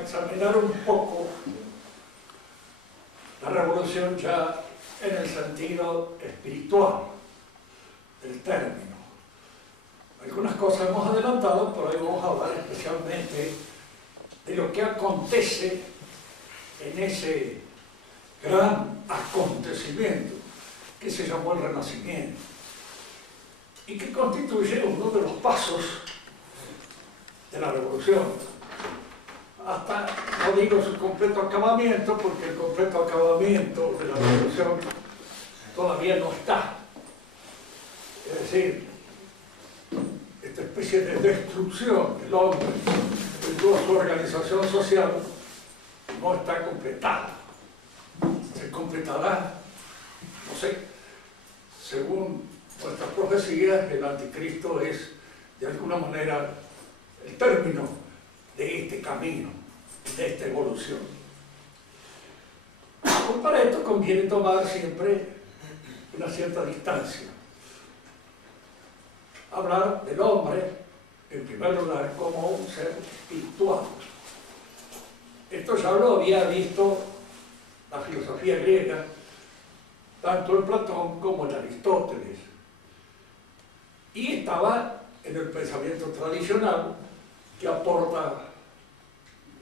a examinar un poco la revolución ya en el sentido espiritual del término. Algunas cosas hemos adelantado, pero hoy vamos a hablar especialmente de lo que acontece en ese gran acontecimiento que se llamó el Renacimiento y que constituye uno de los pasos de la revolución, hasta, no digo su completo acabamiento, porque el completo acabamiento de la revolución todavía no está. Es decir, esta especie de destrucción del hombre de toda su organización social no está completada. Se completará, no sé, según nuestras profecías, el anticristo es de alguna manera el término de este camino, de esta evolución. Pues para esto conviene tomar siempre una cierta distancia. Hablar del hombre, en primer lugar, como un ser espiritual. Esto ya lo había visto la filosofía griega, tanto en Platón como en Aristóteles. Y estaba en el pensamiento tradicional que aporta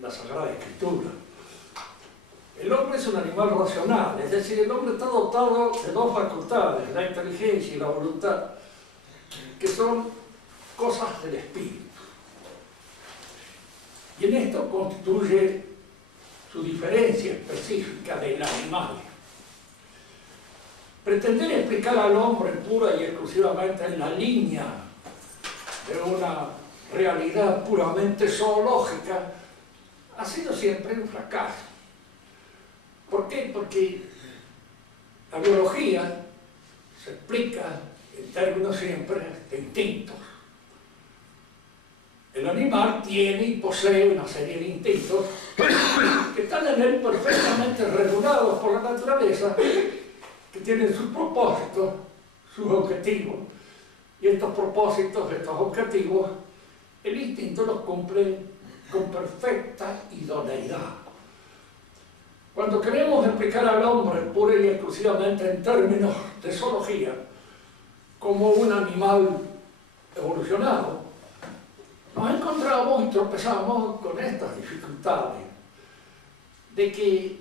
la Sagrada Escritura. El hombre es un animal racional, es decir, el hombre está dotado de dos facultades, la inteligencia y la voluntad, que son cosas del espíritu. Y en esto constituye su diferencia específica del animal. Pretender explicar al hombre pura y exclusivamente en la línea de una realidad puramente zoológica ha sido siempre un fracaso. ¿Por qué? Porque la biología se explica en términos siempre de instintos. El animal tiene y posee una serie de instintos que están en él perfectamente regulados por la naturaleza, que tienen sus propósitos, sus objetivos. Y estos propósitos, estos objetivos, el instinto los cumple con perfecta idoneidad. Cuando queremos explicar al hombre pura y exclusivamente en términos de zoología, como un animal evolucionado, nos encontramos y tropezamos con estas dificultades de que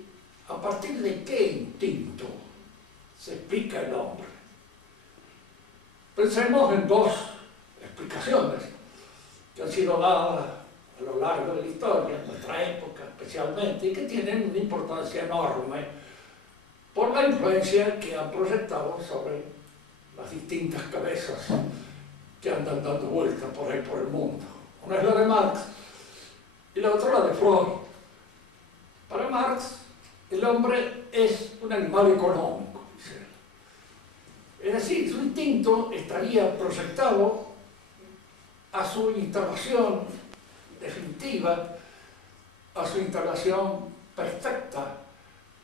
a partir de qué instinto se explica el hombre. Pensemos en dos explicaciones que han sido dadas a lo largo de la historia, en nuestra época especialmente, y que tienen una importancia enorme por la influencia que han proyectado sobre las distintas cabezas que andan dando vueltas por ahí por el mundo. Una es la de Marx y la otra la de Freud. Para Marx, el hombre es un animal económico, dice él. Es decir, su instinto estaría proyectado a su instalación definitiva, a su instalación perfecta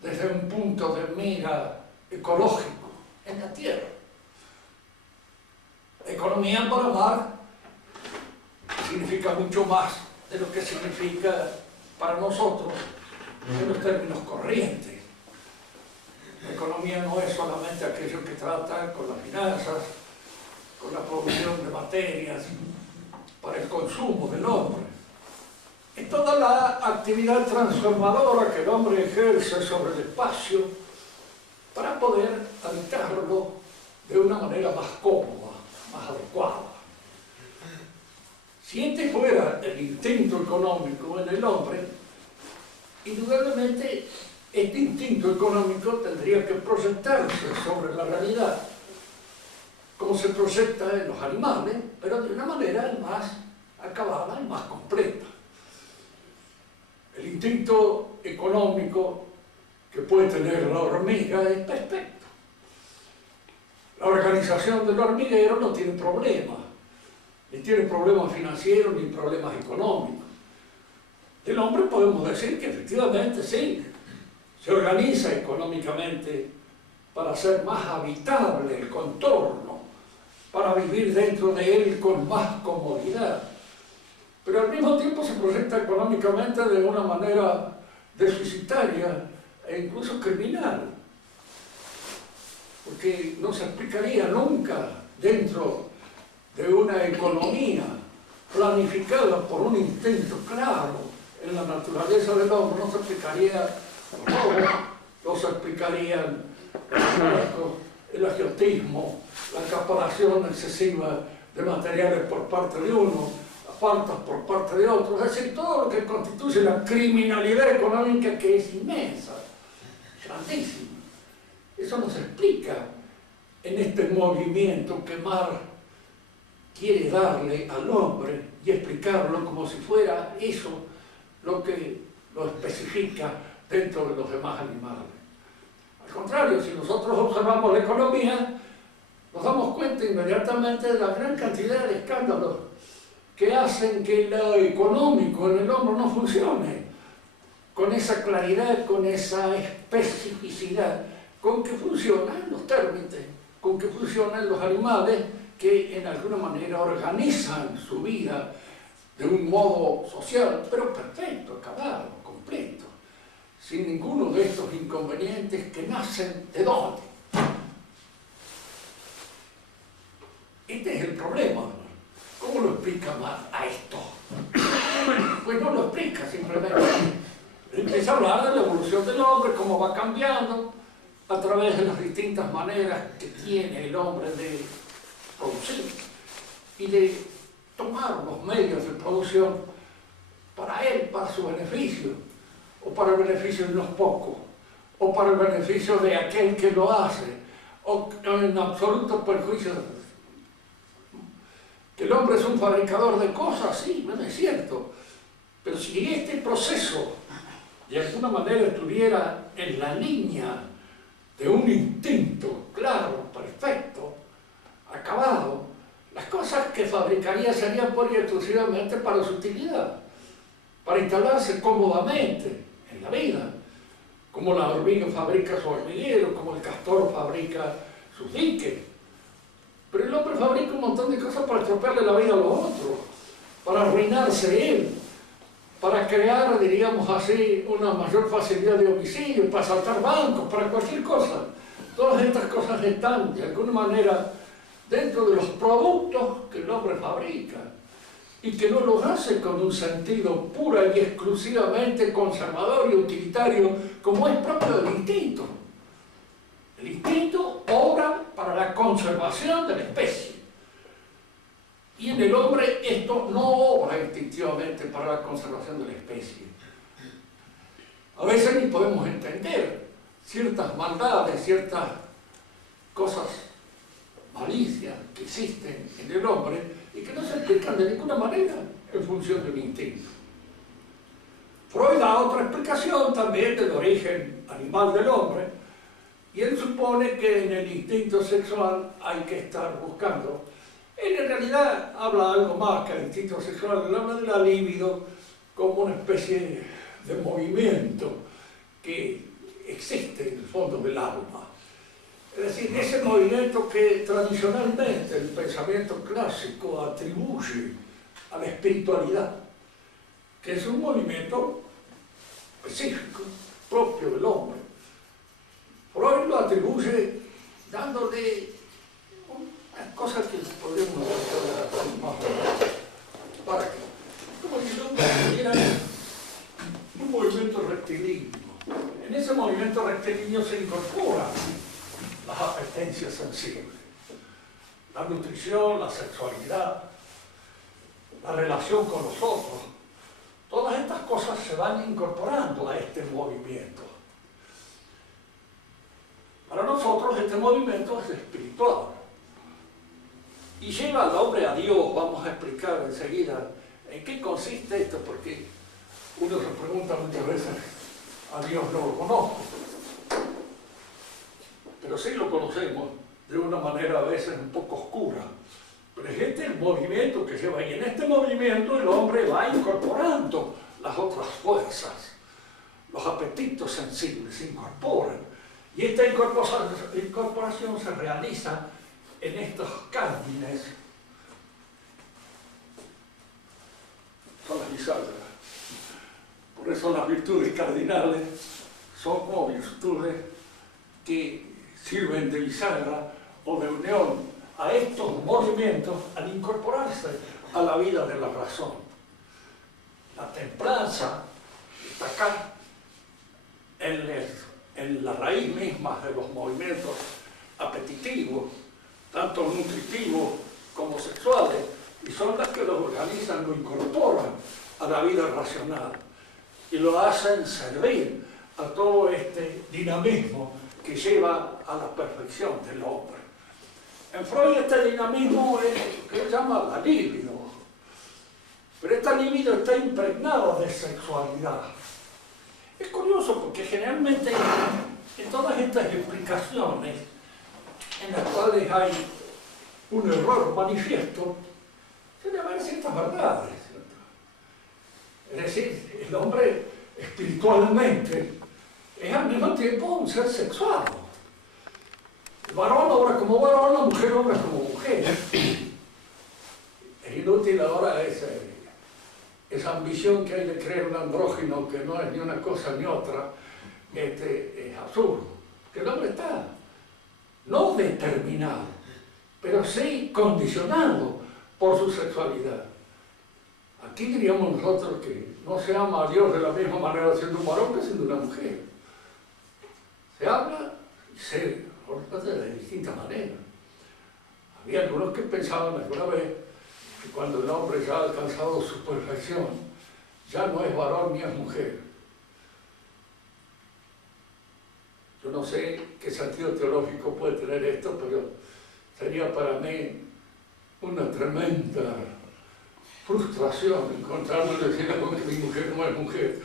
desde un punto de mira ecológico en la tierra. Economía para Marx significa mucho más de lo que significa para nosotros en los términos corrientes. La economía no es solamente aquello que trata con las finanzas, con la producción de materias para el consumo del hombre. Es toda la actividad transformadora que el hombre ejerce sobre el espacio para poder habitarlo de una manera más cómoda, más adecuada. Si este fuera el instinto económico en el hombre, indudablemente este instinto económico tendría que proyectarse sobre la realidad, como se proyecta en los animales, pero de una manera más acabada y más completa. El instinto económico que puede tener la hormiga es perfecto. La organización del hormiguero no tiene problemas, ni tiene problemas financieros ni problemas económicos. Del hombre podemos decir que efectivamente sí, se organiza económicamente para hacer más habitable el contorno, para vivir dentro de él con más comodidad. pero al mismo tiempo se proyecta económicamente de una manera deficitaria e incluso criminal, porque no se explicaría nunca dentro de una economía planificada por un instinto claro en la naturaleza del hombre, no se explicaría el robo, no se explicarían el agiotismo, la acaparación excesiva de materiales por parte de uno, las faltas por parte de otro, es decir, todo lo que constituye la criminalidad económica, que es inmensa, grandísima. Eso no se explica en este movimiento que Marx quiere darle al hombre y explicarlo como si fuera eso lo que lo especifica dentro de los demás animales. Al contrario, si nosotros observamos la economía, nos damos cuenta inmediatamente de la gran cantidad de escándalos que hacen que lo económico en el hombre no funcione con esa claridad, con esa especificidad, con que funcionan los térmites, con que funcionan los animales que en alguna manera organizan su vida de un modo social, pero perfecto, acabado, completo, sin ninguno de estos inconvenientes que nacen ¿de dónde? Este es el problema. ¿Cómo lo explica Marx a esto? Pues no lo explica, simplemente empieza a hablar de la evolución del hombre, cómo va cambiando a través de las distintas maneras que tiene el hombre de producir y de tomar los medios de producción para él, para su beneficio, o para el beneficio de unos pocos, o para el beneficio de aquel que lo hace, o en absoluto perjuicio de los. Que el hombre es un fabricador de cosas, sí, no es cierto, pero si este proceso de alguna manera estuviera en la línea de un instinto claro, perfecto, acabado, las cosas que fabricaría serían pura y exclusivamente para su utilidad, para instalarse cómodamente en la vida, como la hormiga fabrica su hormiguero, como el castor fabrica sus diques. Pero el hombre fabrica un montón de cosas para estropearle la vida a los otros, para arruinarse él, para crear, diríamos así, una mayor facilidad de homicidio, para asaltar bancos, para cualquier cosa. Todas estas cosas están, de alguna manera, dentro de los productos que el hombre fabrica y que no los hace con un sentido pura y exclusivamente conservador y utilitario, como es propio del instinto. El instinto obra para la conservación de la especie. Y en el hombre esto no obra instintivamente para la conservación de la especie. A veces ni podemos entender ciertas maldades, ciertas cosas, malicias que existen en el hombre y que no se explican de ninguna manera en función del instinto. Freud da otra explicación también del origen animal del hombre, y él supone que en el instinto sexual hay que estar buscando. Él en realidad habla algo más que el instinto sexual, él habla de la libido como una especie de movimiento que existe en el fondo del alma. Es decir, ese movimiento que tradicionalmente el pensamiento clásico atribuye a la espiritualidad, que es un movimiento específico, propio del hombre. Freud lo atribuye dándole unas cosas que podríamos ver más para que, como si el hombre tuviera un movimiento rectilíneo. En ese movimiento rectilíneo se incorporan las apetencias sensibles, la nutrición, la sexualidad, la relación con los otros. Todas estas cosas se van incorporando a este movimiento. Para nosotros este movimiento es espiritual y lleva al hombre a Dios. Vamos a explicar enseguida en qué consiste esto, porque uno se pregunta muchas veces, a Dios no lo conozco, pero sí lo conocemos de una manera a veces un poco oscura. Pero es este el movimiento que lleva, y en este movimiento el hombre va incorporando las otras fuerzas, los apetitos sensibles se incorporan, y esta incorporación se realiza en estos cármenes bisagra. Por eso las virtudes cardinales son como virtudes que sirven de bisagra o de unión a estos movimientos al incorporarse a la vida de la razón. La templanza está acá, en la raíz misma de los movimientos apetitivos, tanto nutritivos como sexuales, y son las que lo organizan, lo incorporan a la vida racional y lo hacen servir a todo este dinamismo que lleva a la perfección del hombre. En Freud este dinamismo es lo que se llama la libido, pero esta libido está impregnada de sexualidad. Es curioso porque generalmente en todas estas explicaciones en las cuales hay un error manifiesto, debe haber ciertas verdades, ¿cierto? Es decir, el hombre espiritualmente es al mismo tiempo un ser sexual. El varón obra como varón, la mujer obra como mujer. Es inútil ahora esa ambición que hay de creer un andrógino que no es ni una cosa ni otra, es absurdo. Que el hombre está no determinado, pero sí condicionado por su sexualidad. Aquí diríamos nosotros que no se ama a Dios de la misma manera siendo un varón que siendo una mujer. Se habla y se ordenó de distintas maneras. Había algunos que pensaban alguna vez que cuando el hombre ya ha alcanzado su perfección, ya no es varón ni es mujer. Yo no sé qué sentido teológico puede tener esto, pero sería para mí una tremenda frustración encontrarme diciendo con que mi mujer no es mujer,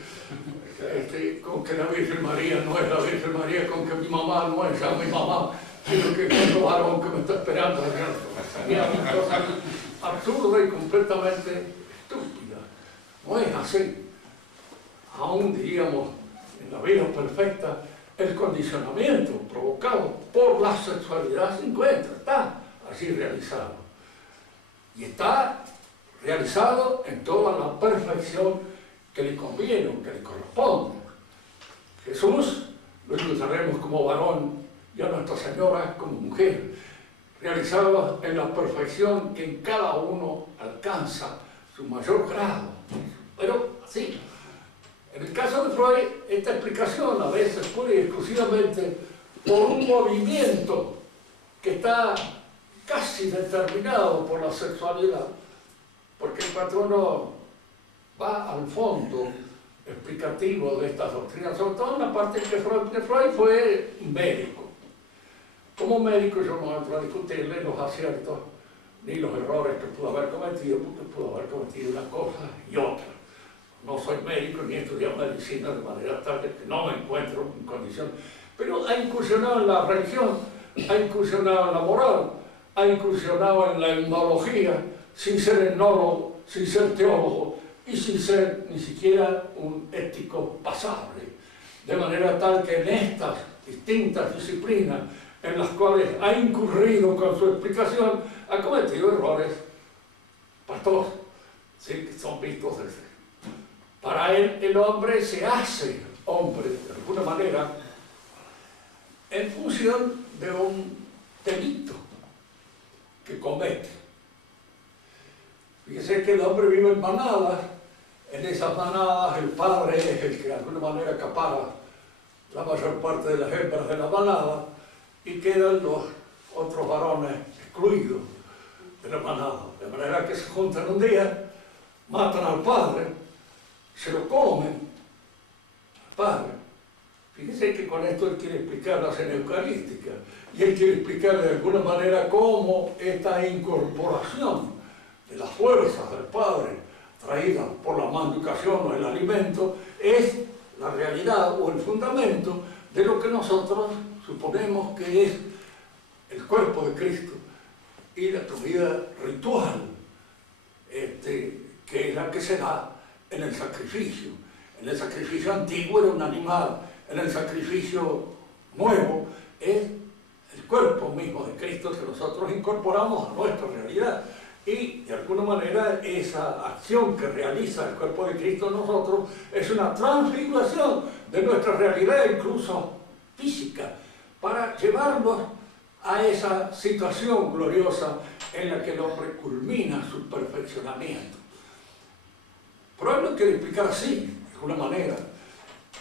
con que la Virgen María no es la Virgen María, con que mi mamá no es ya mi mamá, sino que es otro varón que me está esperando. Sería una cosa absurda y completamente estúpida. No es así. Aún diríamos, en la vida perfecta, el condicionamiento provocado por la sexualidad se encuentra, está así realizado. Y está realizado en toda la perfección que le conviene, que le corresponde. Jesús lo encontraremos como varón y a Nuestra Señora como mujer, realizado en la perfección que en cada uno alcanza su mayor grado. Pero sí, en el caso de Freud, esta explicación a veces pura y exclusivamente por un movimiento que está casi determinado por la sexualidad, porque cuando uno va al fondo explicativo de estas doctrinas, sobre todo en la parte que Freud fue médico. Como médico yo no entro a discutirle los aciertos ni los errores que pudo haber cometido, porque pudo haber cometido una cosa y otra. No soy médico ni he estudiado medicina de manera tal que no me encuentro en condición, pero ha incursionado en la religión, ha incursionado en la moral, ha incursionado en la etnología, sin ser etnólogo, sin ser teólogo y sin ser ni siquiera un ético pasable. De manera tal que en estas distintas disciplinas en las cuales ha incurrido con su explicación, ha cometido errores pastosos, ¿sí? Que son vistos desde. Para él, el hombre se hace hombre, de alguna manera, en función de un delito que comete. Fíjese que el hombre vive en manadas, en esas manadas el padre es el que de alguna manera acapara la mayor parte de las hembras de la manada y quedan los otros varones excluidos de la manada. De manera que se juntan un día, matan al padre, se lo comen al padre. Fíjese que con esto él quiere explicar la cena eucarística y él quiere explicar de alguna manera cómo esta incorporación de las fuerzas del Padre traídas por la manducación o el alimento es la realidad o el fundamento de lo que nosotros suponemos que es el cuerpo de Cristo y la comida ritual que es la que se da en el sacrificio. En el sacrificio antiguo era un animal, en el sacrificio nuevo es el cuerpo mismo de Cristo que nosotros incorporamos a nuestra realidad. Y de alguna manera esa acción que realiza el cuerpo de Cristo en nosotros es una transfiguración de nuestra realidad, incluso física, para llevarnos a esa situación gloriosa en la que el hombre culmina su perfeccionamiento. Pero él lo quiere explicar así, de alguna manera.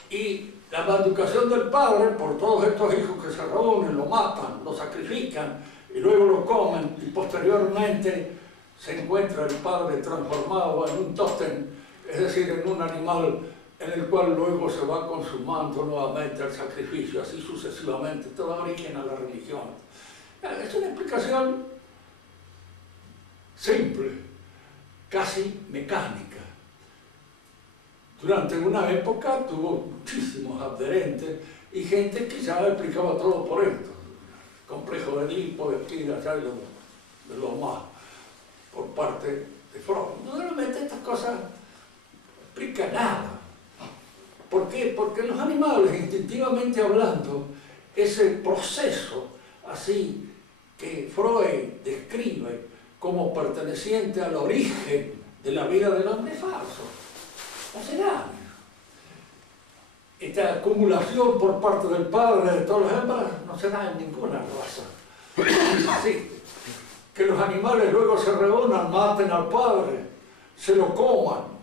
Y la maldición del Padre por todos estos hijos que se reúnen, lo matan, lo sacrifican y luego lo comen, y posteriormente se encuentra el Padre transformado en un tótem, es decir, en un animal en el cual luego se va consumando nuevamente el sacrificio, así sucesivamente. Todo da origen a la religión. Es una explicación simple, casi mecánica. Durante una época tuvo muchísimos adherentes y gente que ya explicaba todo por esto. Complejo de Edipo, de aquí, de allá, de lo más, por parte de Freud. Normalmente estas cosas no explican nada. ¿Por qué? Porque los animales, instintivamente hablando, ese proceso así que Freud describe como perteneciente al origen de la vida del hombre es falso. No se da. Esta acumulación por parte del padre de todas las hembras no se da en ninguna raza. No existe. Que los animales luego se reúnan, maten al padre, se lo coman.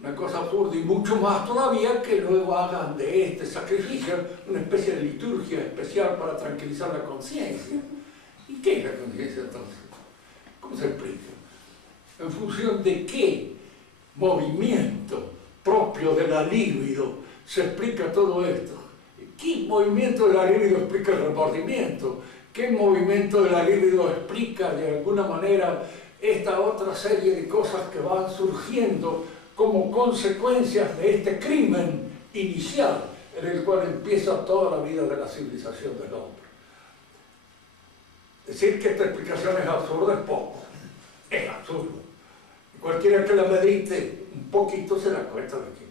Una cosa absurda, y mucho más todavía que luego hagan de este sacrificio una especie de liturgia especial para tranquilizar la conciencia. ¿Y qué es la conciencia entonces? ¿Cómo se explica? ¿En función de qué movimiento propio de la libido se explica todo esto? ¿Qué movimiento de la libido explica el remordimiento? ¿Qué movimiento de la libido explica de alguna manera esta otra serie de cosas que van surgiendo como consecuencias de este crimen inicial en el cual empieza toda la vida de la civilización del hombre? Decir que esta explicación es absurda es poco, es absurdo. Cualquiera que la medite un poquito se da cuenta de que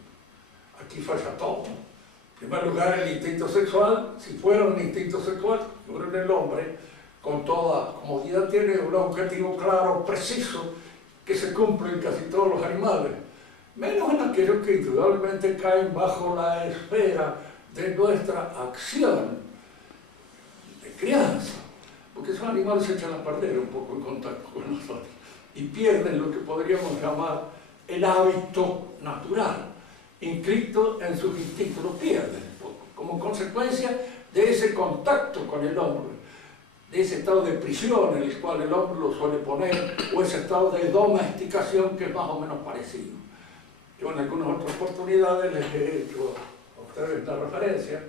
aquí falla todo. En primer lugar, el instinto sexual, si fuera un instinto sexual, yo creo que el hombre, con toda comodidad, tiene un objetivo claro, preciso, que se cumple en casi todos los animales, menos en aquellos que indudablemente caen bajo la esfera de nuestra acción de crianza, porque esos animales se echan a perder un poco en contacto con nosotros y pierden lo que podríamos llamar el hábito natural, inscrito en sus instintos, lo pierden un poco, como consecuencia de ese contacto con el hombre, de ese estado de prisión en el cual el hombre lo suele poner, o ese estado de domesticación que es más o menos parecido. Yo en algunas otras oportunidades les he hecho a ustedes la referencia,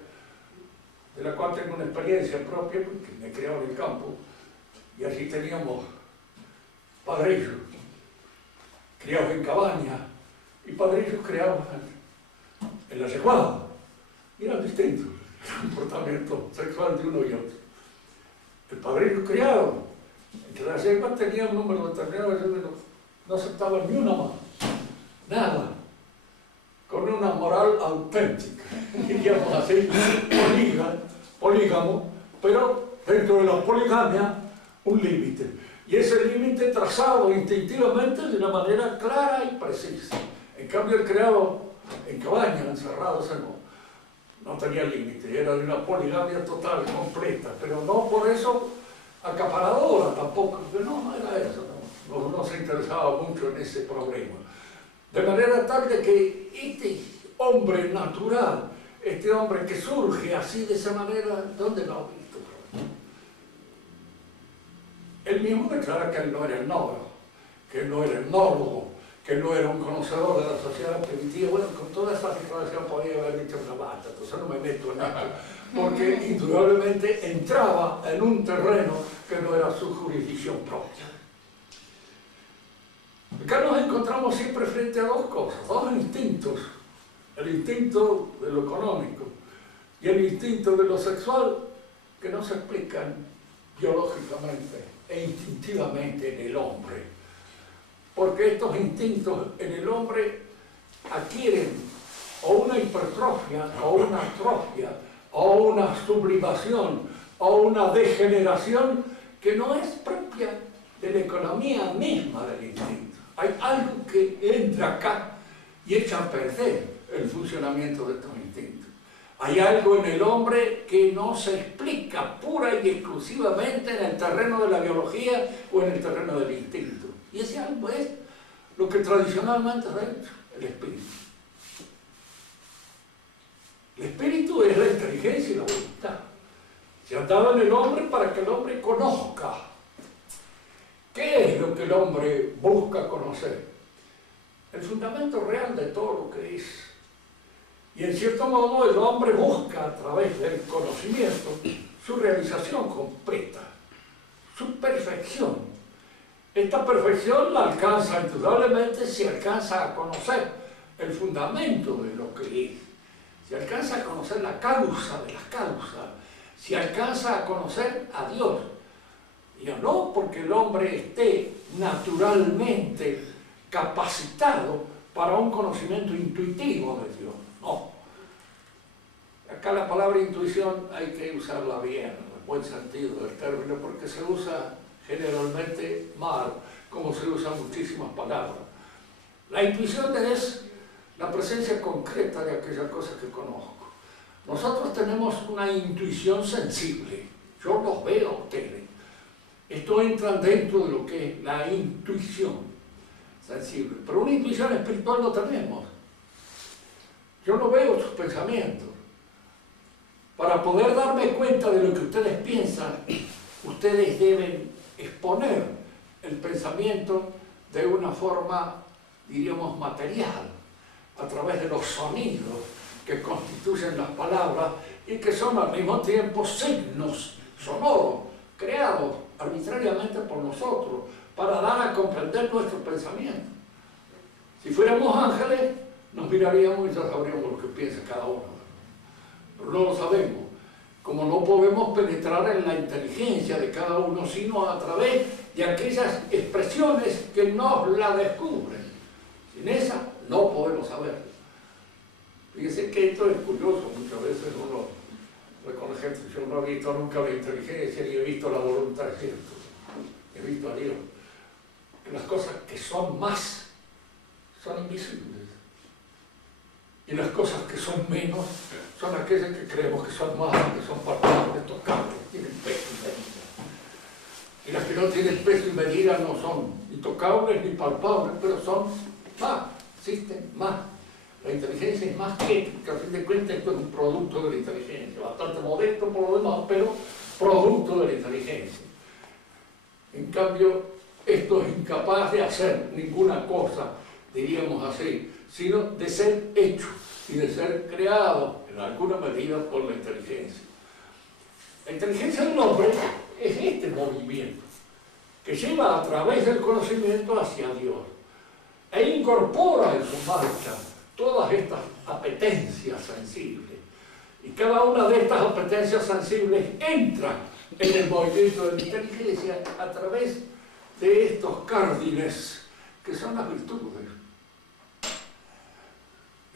de la cual tengo una experiencia propia, porque me he criado en el campo, y allí teníamos padrillos, criados en cabañas, y padrillos criados en la yeguada, y eran distintos el comportamiento sexual de uno y otro. El padrillo criado entre la yegua tenía un número determinado, no aceptaba ni una más, nada, con una moral auténtica, diríamos así, polígamo, pero dentro de la poligamia un límite. Y ese límite trazado instintivamente de una manera clara y precisa. En cambio el criado en cabaña, encerrado, no tenía límite, era de una poligamia total, completa, pero no por eso acaparadora tampoco, porque no era eso, no se interesaba mucho en ese problema. De manera tal de que este hombre natural, este hombre que surge así de esa manera, ¿dónde lo ha visto? Él mismo declara que él no era etnólogo, que él no era etnólogo, que él no era un conocedor de la sociedad primitiva. Bueno, con toda esa declaración podría haber dicho una basta, entonces no me meto en esto, porque indudablemente entraba en un terreno que no era su jurisdicción propia. Acá nos encontramos siempre frente a dos cosas, dos instintos, el instinto de lo económico y el instinto de lo sexual, que no se explican biológicamente e instintivamente en el hombre, porque estos instintos en el hombre adquieren o una hipertrofia, o una atrofia, o una sublimación, o una degeneración que no es propia de la economía misma del instinto. Hay algo que entra acá y echa a perder el funcionamiento de estos instintos. Hay algo en el hombre que no se explica pura y exclusivamente en el terreno de la biología o en el terreno del instinto. Y ese algo es lo que tradicionalmente se ha hecho, el espíritu. El espíritu es la inteligencia y la voluntad. Se ha dado en el hombre para que el hombre conozca. ¿Qué es lo que el hombre busca conocer? El fundamento real de todo lo que es. Y en cierto modo el hombre busca a través del conocimiento su realización completa, su perfección. Esta perfección la alcanza indudablemente si alcanza a conocer el fundamento de lo que es, si alcanza a conocer la causa de las causas, si alcanza a conocer a Dios. Y no porque el hombre esté naturalmente capacitado para un conocimiento intuitivo de Dios, no. Acá la palabra intuición hay que usarla bien, en el buen sentido del término, porque se usa generalmente mal, como se usan muchísimas palabras. La intuición es la presencia concreta de aquella cosa que conozco. Nosotros tenemos una intuición sensible, yo los veo a ustedes. Esto entra dentro de lo que es la intuición sensible, pero una intuición espiritual no tenemos. Yo no veo sus pensamientos. Para poder darme cuenta de lo que ustedes piensan, ustedes deben exponer el pensamiento de una forma, diríamos, material, a través de los sonidos que constituyen las palabras y que son al mismo tiempo signos sonoros, creados arbitrariamente por nosotros, para dar a comprender nuestro pensamiento. Si fuéramos ángeles, nos miraríamos y ya sabríamos lo que piensa cada uno. Pero no lo sabemos. Como no podemos penetrar en la inteligencia de cada uno, sino a través de aquellas expresiones que nos la descubren. Sin esa, no podemos saber. Fíjense que esto es curioso, muchas veces uno, con la gente, yo no he visto nunca la inteligencia ni he visto la voluntad, es cierto. He visto a Dios. Que las cosas que son más son invisibles. Y las cosas que son menos son aquellas que creemos que son más, que son palpables, tocables, tienen peso y medida. Y las que no tienen peso y medida no son ni tocables ni palpables, pero son más, existen más. La inteligencia es más que a fin de cuentas esto es un producto de la inteligencia, bastante modesto por lo demás, pero producto de la inteligencia. En cambio, esto es incapaz de hacer ninguna cosa, diríamos así, sino de ser hecho y de ser creado en alguna medida por la inteligencia. La inteligencia del hombre es este movimiento que lleva a través del conocimiento hacia Dios e incorpora en su marcha todas estas apetencias sensibles. Y cada una de estas apetencias sensibles entra en el movimiento de la inteligencia a través de estos cárdines que son las virtudes.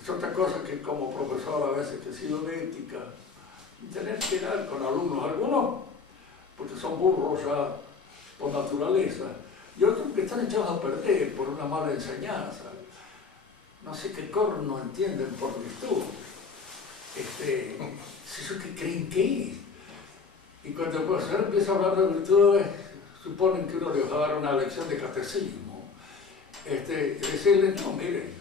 Es otra cosa que como profesor a veces que he sido de ética, tener que dar con algunos porque son burros ya por naturaleza, y otros que están echados a perder por una mala enseñanza. No sé qué corno entienden por virtud. Es eso que creen que es. Y cuando el profesor empieza a hablar de virtudes, suponen que uno les va a dar una lección de catecismo. Decirles, no, miren,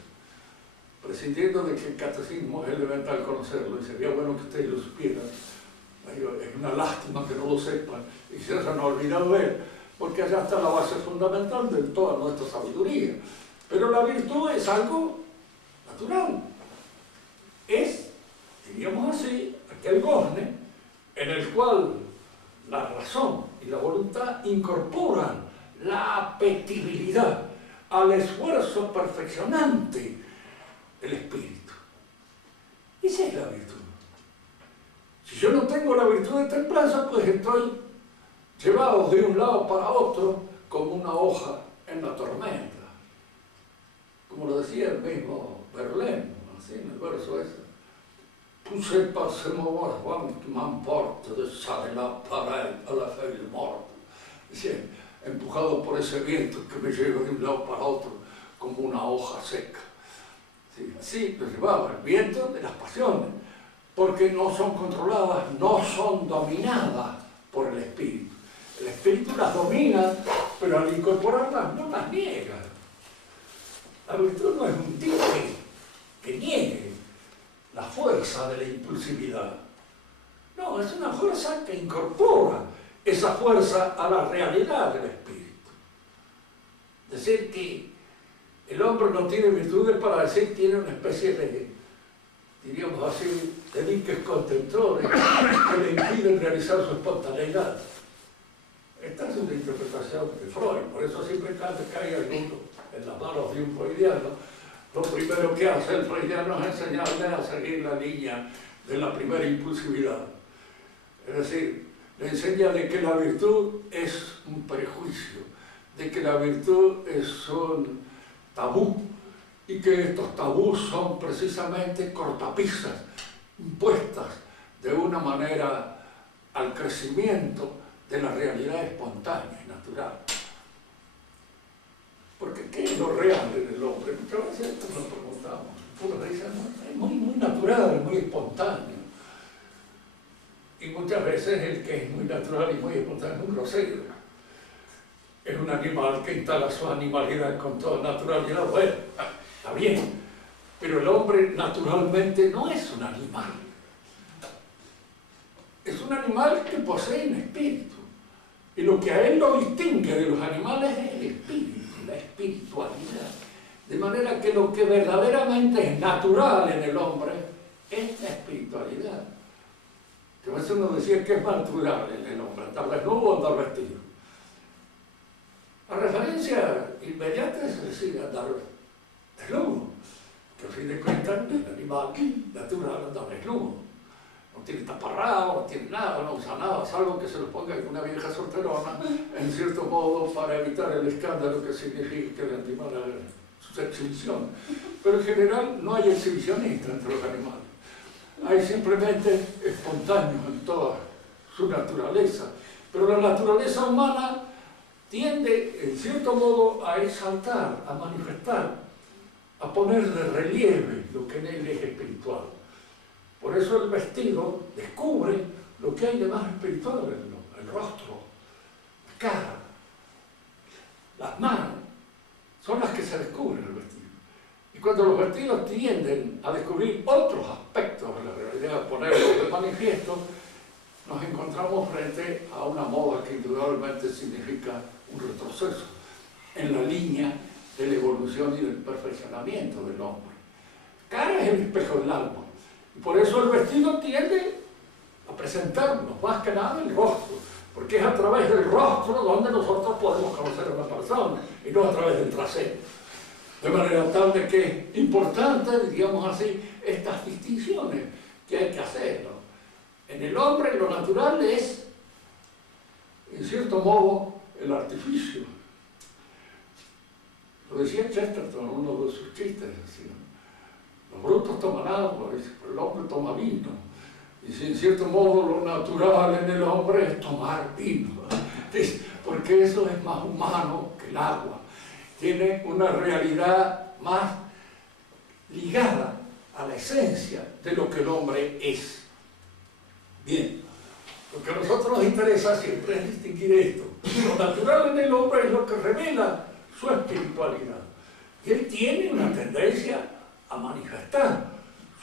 prescindiendo de que el catecismo es elemental conocerlo, y sería bueno que ustedes lo supieran. Es una lástima que no lo sepan y se hayan olvidado de él, porque allá está la base fundamental de toda nuestra sabiduría. Pero la virtud es algo natural. Es, diríamos así, aquel gozne en el cual la razón y la voluntad incorporan la apetibilidad al esfuerzo perfeccionante del espíritu. Esa es la virtud. Si yo no tengo la virtud de templanza, pues estoy llevado de un lado para otro como una hoja en la tormenta. Como lo decía el mismo Verlaine, así en el verso ese. Poussé par ce moment, qui m'emporte de ça et là, pareil à la feuille morte. empujado por ese viento que me lleva de un lado para otro como una hoja seca. Sí, así lo llevaba el viento de las pasiones, porque no son controladas, no son dominadas por el espíritu. El espíritu las domina, pero al incorporarlas no las niega. La virtud no es un tipo que niegue la fuerza de la impulsividad. No, es una fuerza que incorpora esa fuerza a la realidad del espíritu. Es decir, que el hombre no tiene virtudes para decir que tiene una especie de, diríamos así, de diques contentores que le impiden realizar su espontaneidad. Esta es una interpretación de Freud, por eso siempre que hay alguno en las manos de un freudiano, lo primero que hace el freudiano es enseñarle a seguir la línea de la primera impulsividad. Es decir, le enseña de que la virtud es un prejuicio, de que la virtud es un tabú, y que estos tabús son precisamente cortapisas impuestas de una manera al crecimiento de la realidad espontánea y natural. Porque ¿qué es lo real en el hombre? Muchas veces esto nos preguntamos. Todos dicen, es muy natural, muy espontáneo. Y muchas veces el que es muy natural y muy espontáneo es un grosero. Es un animal que instala su animalidad con toda naturalidad. Bueno, está bien. Pero el hombre naturalmente no es un animal. Es un animal que posee un espíritu. Y lo que a él lo distingue de los animales es el espíritu, la espiritualidad. De manera que lo que verdaderamente es natural en el hombre es la espiritualidad. Que a veces uno decía que es natural en el hombre, andar desnudo o andar vestido. La referencia inmediata es decir, andar desnudo. Que a fin de cuentas el animal natural anda desnudo. No tiene taparrabo, no tiene nada, no usa nada, salvo que se lo ponga en una vieja solterona, en cierto modo, para evitar el escándalo que significa que el animal haga su exhibición. Pero en general no hay exhibicionistas entre los animales. Hay simplemente espontáneos en toda su naturaleza. Pero la naturaleza humana tiende, en cierto modo, a exaltar, a manifestar, a poner de relieve lo que en él es espiritual. Por eso el vestido descubre lo que hay de más espiritual en el rostro, la cara, las manos, son las que se descubren en el vestido. Y cuando los vestidos tienden a descubrir otros aspectos de la realidad, a ponerlos de manifiesto, nos encontramos frente a una moda que indudablemente significa un retroceso en la línea de la evolución y del perfeccionamiento del hombre. Cara es el espejo del alma. Y por eso el vestido tiende a presentarnos más que nada el rostro, porque es a través del rostro donde nosotros podemos conocer a una persona y no a través del trasero. De manera tal de que es importante, digamos así, estas distinciones que hay que hacer, ¿no? En el hombre lo natural es, en cierto modo, el artificio. Lo decía Chesterton en uno de sus chistes, así, ¿no? Los brutos toman agua, el hombre toma vino. Y si en cierto modo lo natural en el hombre es tomar vino, porque eso es más humano que el agua. Tiene una realidad más ligada a la esencia de lo que el hombre es. Bien, lo que a nosotros nos interesa siempre es distinguir esto. Lo natural en el hombre es lo que revela su espiritualidad. Y él tiene una tendencia a manifestar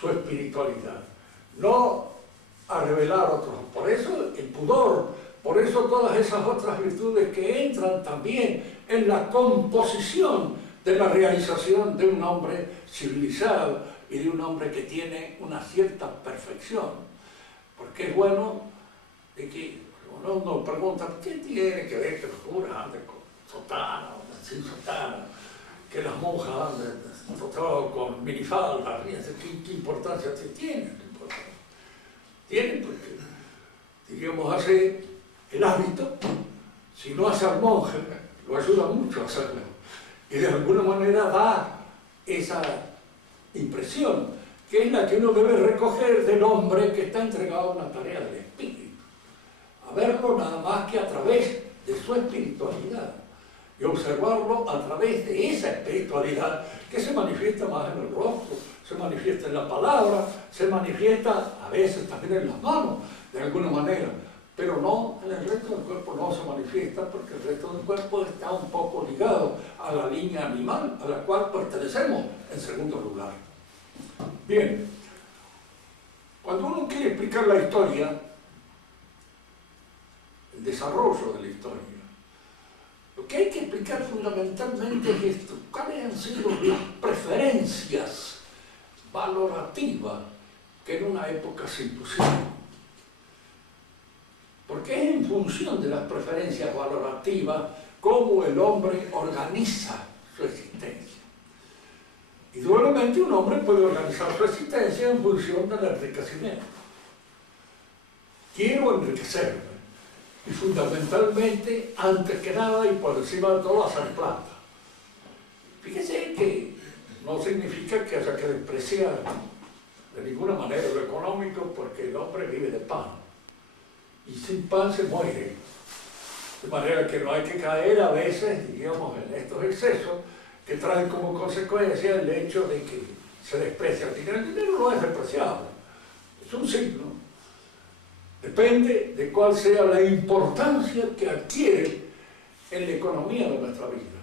su espiritualidad, no a revelar otros. Por eso el pudor, por eso todas esas otras virtudes que entran también en la composición de la realización de un hombre civilizado y de un hombre que tiene una cierta perfección. Porque es bueno de que uno nos pregunta, ¿qué tiene que ver que los curas anden con sotana o sin sotana? Que las monjas anden con minifaldas, ¿qué importancia tiene? Tiene porque, diríamos así, el hábito, si no hace al monje, lo ayuda mucho a hacerlo. Y de alguna manera da esa impresión, que es la que uno debe recoger del hombre que está entregado a una tarea del espíritu. A verlo nada más que a través de su espiritualidad y observarlo a través de esa espiritualidad que se manifiesta más en el rostro, se manifiesta en la palabra, se manifiesta a veces también en las manos, de alguna manera, pero no en el resto del cuerpo, no se manifiesta porque el resto del cuerpo está un poco ligado a la línea animal a la cual pertenecemos en segundo lugar. Bien, cuando uno quiere explicar la historia, el desarrollo de la historia, lo que hay que explicar fundamentalmente es esto: cuáles han sido las preferencias valorativas que en una época se impusieron. Porque es en función de las preferencias valorativas cómo el hombre organiza su existencia. Indudablemente un hombre puede organizar su existencia en función del enriquecimiento. Quiero enriquecerme. Y fundamentalmente, antes que nada y por encima de todo, hacer plata. Fíjese que no significa que haya que despreciar de ninguna manera lo económico, porque el hombre vive de pan. Y sin pan se muere. De manera que no hay que caer a veces, diríamos, en estos excesos que traen como consecuencia el hecho de que se desprecia el dinero. El dinero no es despreciable, es un signo. Depende de cuál sea la importancia que adquiere en la economía de nuestra vida.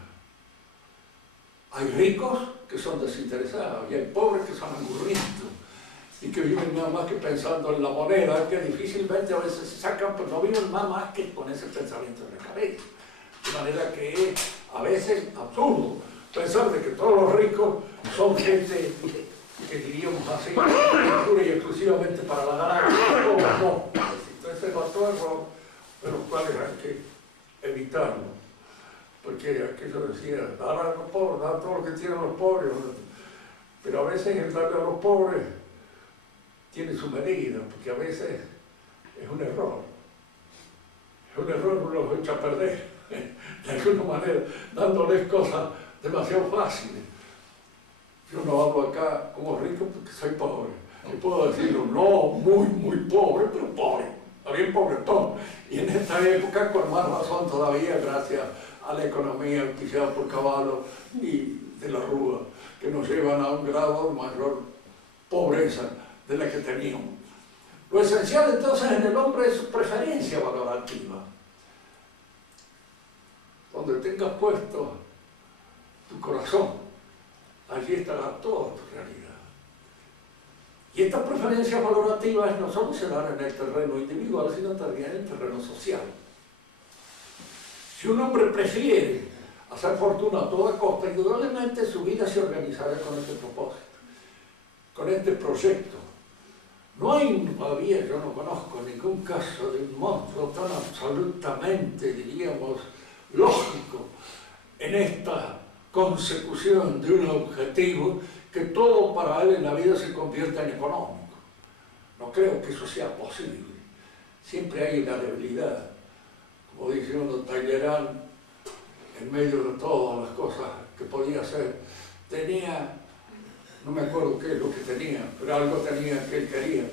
Hay ricos que son desinteresados y hay pobres que son angurrientos y que viven nada más que pensando en la moneda, que difícilmente a veces se sacan, pero no viven nada más que con ese pensamiento en la cabeza. De manera que es a veces absurdo pensar de que todos los ricos son gente que diríamos así, pura y exclusivamente para la ganancia. No. Entonces es otro error de los cuales hay que evitarlo. Porque aquello decía, dar a los pobres, dar todo lo que tienen los pobres. Pero a veces el darle a los pobres tiene su medida, porque a veces es un error. Es un error, uno los echa a perder, de alguna manera, dándoles cosas demasiado fáciles. Yo no hablo acá como rico porque soy pobre. Y puedo decirlo, no muy pobre, pero pobre. También pobretón. Y en esta época, con más razón todavía, gracias a la economía auspiciada por Caballo y de la Rúa, que nos llevan a un grado de mayor pobreza de la que teníamos. Lo esencial entonces en el hombre es su preferencia valorativa. Donde tengas puesto tu corazón, allí estará toda tu realidad. Y estas preferencias valorativas no solo se dan en el terreno individual, sino también en el terreno social. Si un hombre prefiere hacer fortuna a toda costa, indudablemente su vida se organizará con este propósito, con este proyecto. No hay todavía, yo no conozco ningún caso de un monstruo tan absolutamente, diríamos, lógico en esta consecución de un objetivo que todo para él en la vida se convierta en económico. No creo que eso sea posible. Siempre hay una debilidad. Como dice uno, Talleyrand, en medio de todas las cosas que podía hacer, tenía, no me acuerdo qué es lo que tenía, pero algo tenía que él quería.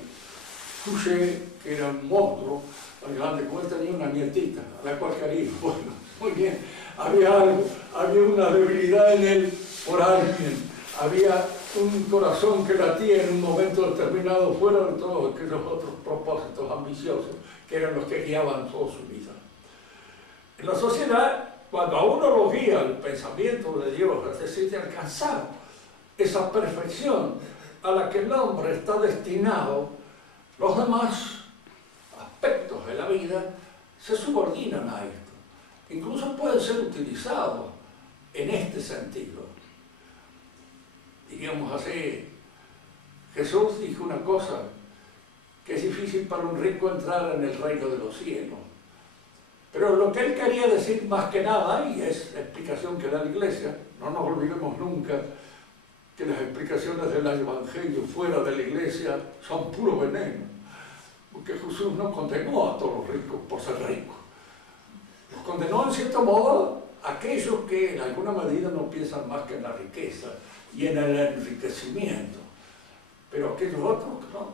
Touché, que era un monstruo, tan grande como él, tenía una nietita, a la cual quería. Bueno, muy bien, había algo, había una debilidad en él por alguien, había un corazón que latía en un momento determinado fuera de todos aquellos otros propósitos ambiciosos que eran los que guiaban toda su vida. En la sociedad, cuando a uno lo guía el pensamiento de Dios, es decir, de alcanzar esa perfección a la que el hombre está destinado, los demás aspectos de la vida se subordinan a esto. Incluso pueden ser utilizados en este sentido. Diríamos así, Jesús dijo una cosa, que es difícil para un rico entrar en el reino de los cielos. Pero lo que él quería decir más que nada, y es la explicación que da la Iglesia, no nos olvidemos nunca que las explicaciones del Evangelio fuera de la Iglesia son puro veneno, porque Jesús no condenó a todos los ricos por ser ricos. Los condenó en cierto modo a aquellos que en alguna medida no piensan más que en la riqueza y en el enriquecimiento, pero aquellos otros no.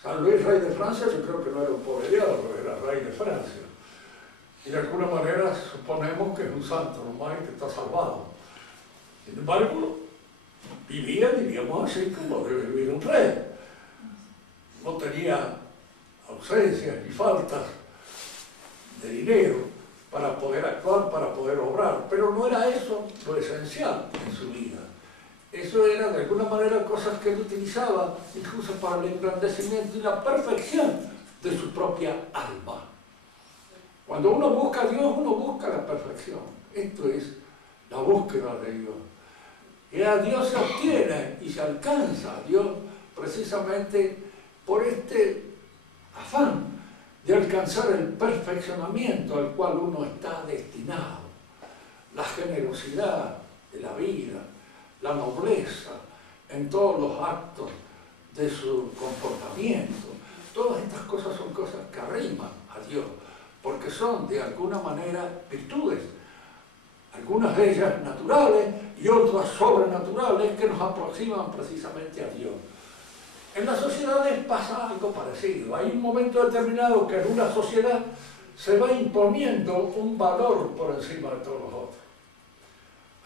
San Luis, rey de Francia, yo creo que no era un pobre diablo, era rey de Francia. y de alguna manera suponemos que es un santo nomás y que está salvado. Sin embargo, vivía, diríamos así, como debe vivir un rey. No tenía ausencias ni faltas de dinero para poder actuar, para poder obrar, pero no era eso lo esencial en su vida. Eso era de alguna manera cosas que él utilizaba incluso para el engrandecimiento y la perfección de su propia alma. Cuando uno busca a Dios, uno busca la perfección. Esto es la búsqueda de Dios. Y a Dios se obtiene y se alcanza a Dios precisamente por este afán de alcanzar el perfeccionamiento al cual uno está destinado. La generosidad de la vida, la nobleza en todos los actos de su comportamiento. Todas estas cosas son cosas que arriman a Dios, porque son de alguna manera virtudes, algunas de ellas naturales y otras sobrenaturales que nos aproximan precisamente a Dios. En las sociedades pasa algo parecido. Hay un momento determinado que en una sociedad se va imponiendo un valor por encima de todos los otros.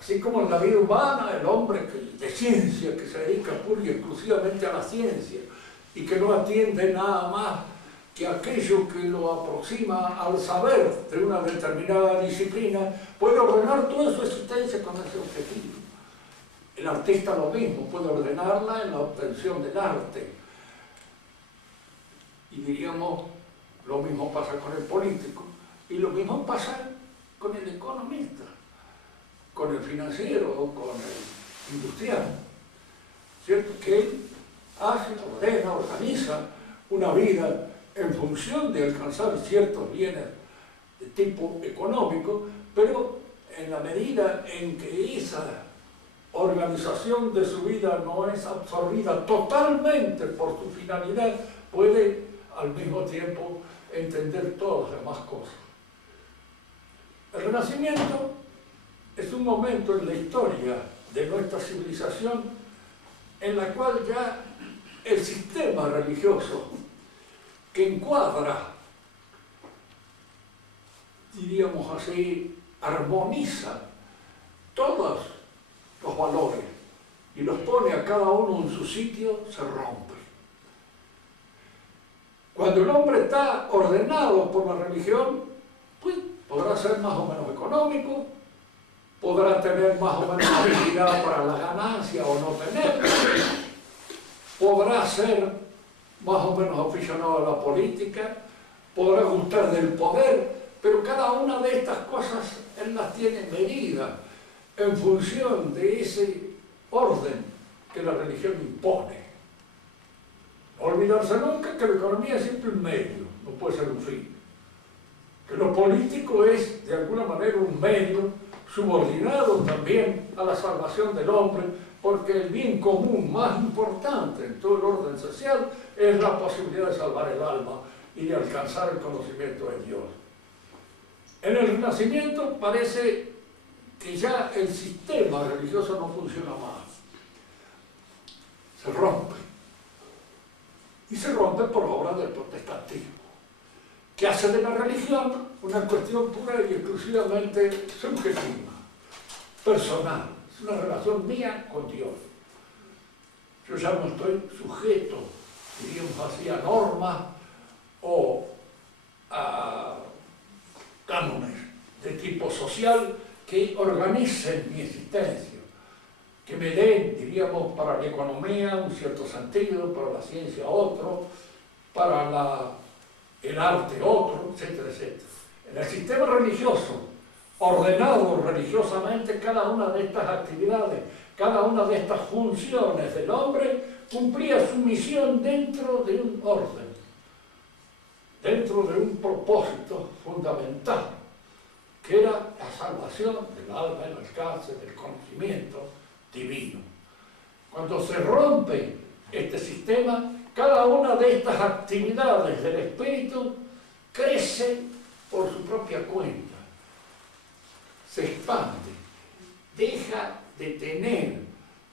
Así como en la vida humana, el hombre de ciencia, que se dedica pura y exclusivamente a la ciencia y que no atiende nada más que aquello que lo aproxima al saber de una determinada disciplina, puede ordenar toda su existencia con ese objetivo. El artista lo mismo, puede ordenarla en la obtención del arte. Y diríamos, lo mismo pasa con el político y lo mismo pasa con el economista, con el financiero o con el industrial. ¿Cierto? Que él hace, ordena, organiza una vida en función de alcanzar ciertos bienes de tipo económico, pero en la medida en que esa organización de su vida no es absorbida totalmente por su finalidad, puede al mismo tiempo entender todas las demás cosas. El Renacimiento es un momento en la historia de nuestra civilización en la cual ya el sistema religioso que encuadra, diríamos así, armoniza todos los valores y los pone a cada uno en su sitio, se rompe. Cuando el hombre está ordenado por la religión, pues podrá ser más o menos económico, podrá tener más o menos habilidad para la ganancia o no tener, podrá ser más o menos aficionado a la política, podrá gustar del poder, pero cada una de estas cosas él las tiene medidas en función de ese orden que la religión impone. No olvidarse nunca que la economía es siempre un medio, no puede ser un fin. Que lo político es de alguna manera un medio subordinado también a la salvación del hombre, porque el bien común más importante en todo el orden social es la posibilidad de salvar el alma y de alcanzar el conocimiento de Dios. En el Renacimiento parece que ya el sistema religioso no funciona más. Se rompe. Y se rompe por obra del protestantismo, que hace de la religión una cuestión pura y exclusivamente subjetiva, personal. Es una relación mía con Dios. Yo ya no estoy sujeto, diríamos así, a normas o a cánones de tipo social que organicen mi existencia, que me den, diríamos, para la economía un cierto sentido, para la ciencia otro, para el arte otro, etcétera, etcétera. En el sistema religioso, ordenado religiosamente, cada una de estas actividades, cada una de estas funciones del hombre cumplía su misión dentro de un orden, dentro de un propósito fundamental, que era la salvación del alma, el alcance del conocimiento divino. Cuando se rompe este sistema, cada una de estas actividades del espíritu crece por su propia cuenta, se expande, deja de tener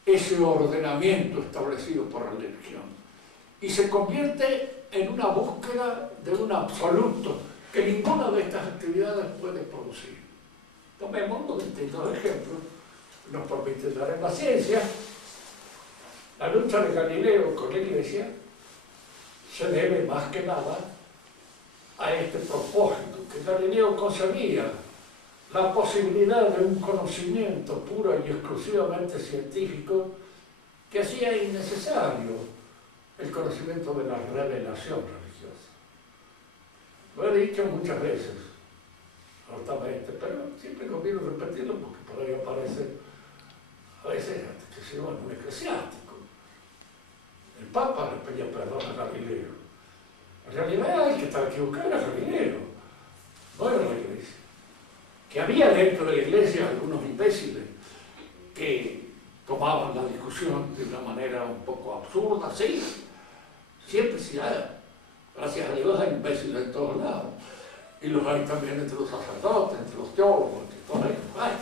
ese ordenamiento establecido por la religión y se convierte en una búsqueda de un absoluto que ninguna de estas actividades puede producir. Tomemos los distintos ejemplos que nos permiten dar en la ciencia. La lucha de Galileo con la Iglesia se debe más que nada a este propósito, que Galileo concebía la posibilidad de un conocimiento puro y exclusivamente científico que hacía innecesario el conocimiento de la revelación religiosa. Lo he dicho muchas veces, altamente, pero siempre conviene repetirlo porque por ahí aparece a veces que se llama un eclesiástico. El Papa le pedía perdón a Galileo. En realidad el que estaba equivocado era Galileo, no era la Iglesia. Que había dentro de la Iglesia algunos imbéciles que tomaban la discusión de una manera un poco absurda, sí, siempre sí hay. Gracias a Dios hay imbéciles de todos lados. Y los hay también entre los sacerdotes, entre los teólogos, entre todos ellos hay.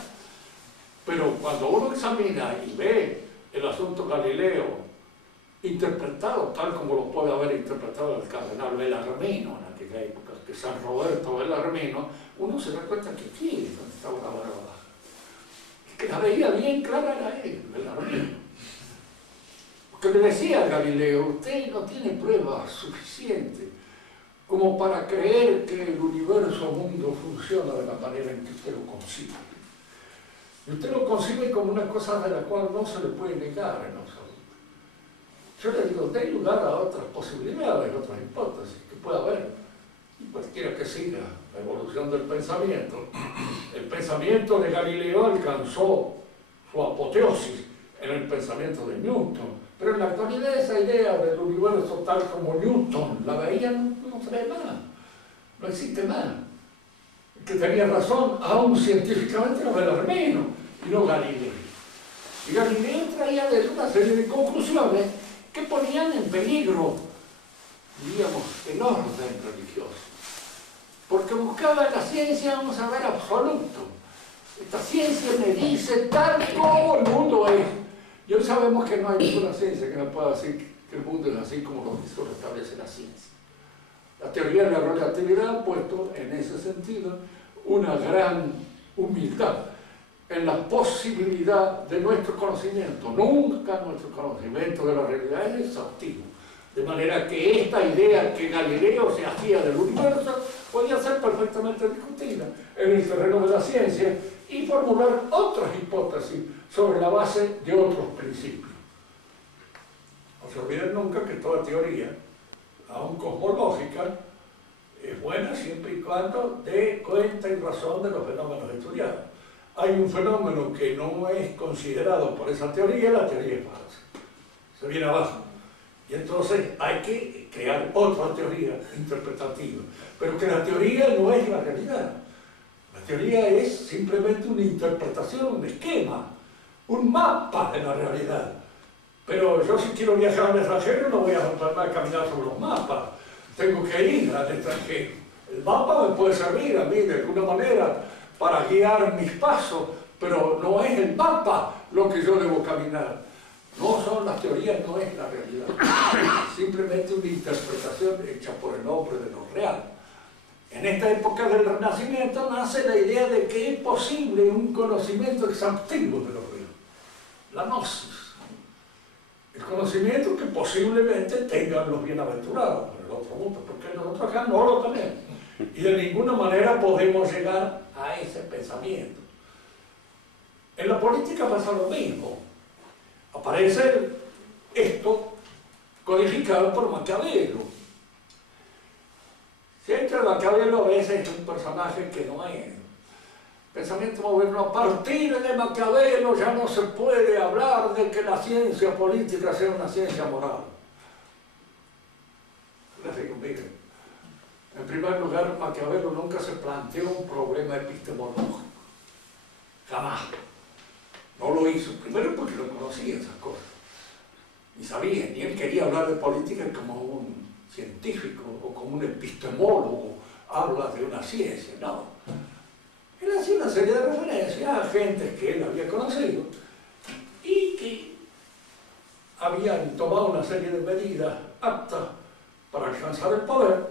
Pero cuando uno examina y ve el asunto Galileo interpretado tal como lo puede haber interpretado el cardenal Bellarmino en aquella época, que San Roberto Bellarmino, uno se da cuenta que aquí es donde estaba la verdad. El que la veía bien clara era él, Bellarmino. Porque le decía a Galileo, usted no tiene pruebas suficientes como para creer que el universo mundo funciona de la manera en que usted lo concibe. Y usted lo concibe como una cosa de la cual no se le puede negar en absoluto. Yo le digo, dé lugar a otras posibilidades, otras hipótesis que pueda haber. Y cualquiera que siga la evolución del pensamiento. El pensamiento de Galileo alcanzó su apoteosis en el pensamiento de Newton. Pero en la actualidad esa idea del universo tal como Newton la veían, no se ve más. No existe más. El que tenía razón, aún científicamente, era Bellarmino y no Galileo. Y Galileo traía de una serie de conclusiones que ponían en peligro, diríamos, el orden religioso. Porque buscaba en la ciencia un saber absoluto. Esta ciencia me dice tal como el mundo es. Y hoy sabemos que no hay ninguna ciencia que nos pueda decir que el mundo es así como lo establece la ciencia. La teoría de la relatividad ha puesto en ese sentido una gran humildad en la posibilidad de nuestro conocimiento. Nunca nuestro conocimiento de la realidad es exhaustivo. De manera que esta idea que Galileo se hacía del universo podía ser perfectamente discutida en el terreno de la ciencia y formular otras hipótesis sobre la base de otros principios. No se olviden nunca que toda teoría, aun cosmológica, es buena siempre y cuando dé cuenta y razón de los fenómenos estudiados. Hay un fenómeno que no es considerado por esa teoría, la teoría es falsa. Se viene abajo. Y entonces hay que crear otra teoría interpretativa. Pero que la teoría no es la realidad. La teoría es simplemente una interpretación, un esquema, un mapa de la realidad. Pero yo si quiero viajar al extranjero no voy a caminar sobre los mapas. Tengo que ir al extranjero. El mapa me puede servir a mí de alguna manera para guiar mis pasos, pero no es el mapa lo que yo debo caminar. No son las teorías, no es la realidad. Simplemente una interpretación hecha por el hombre de lo real. En esta época del Renacimiento nace la idea de que es posible un conocimiento exhaustivo de lo real. La gnosis. El conocimiento que posiblemente tengan los bienaventurados en el otro mundo, porque nosotros acá no lo tenemos. Y de ninguna manera podemos llegar a ese pensamiento. En la política pasa lo mismo. Aparece esto codificado por Maquiavelo. Siempre Maquiavelo a veces es un personaje que no es. Pensamiento moderno, a partir de Maquiavelo ya no se puede hablar de que la ciencia política sea una ciencia moral. Les digo, miren, en primer lugar, Maquiavelo nunca se planteó un problema epistemológico. Jamás. No lo hizo. Primero porque no conocía esas cosas. Ni sabía, ni él quería hablar de política como un científico o como un epistemólogo habla de una ciencia, no. Él hacía una serie de referencias a gentes que él había conocido y que habían tomado una serie de medidas aptas para alcanzar el poder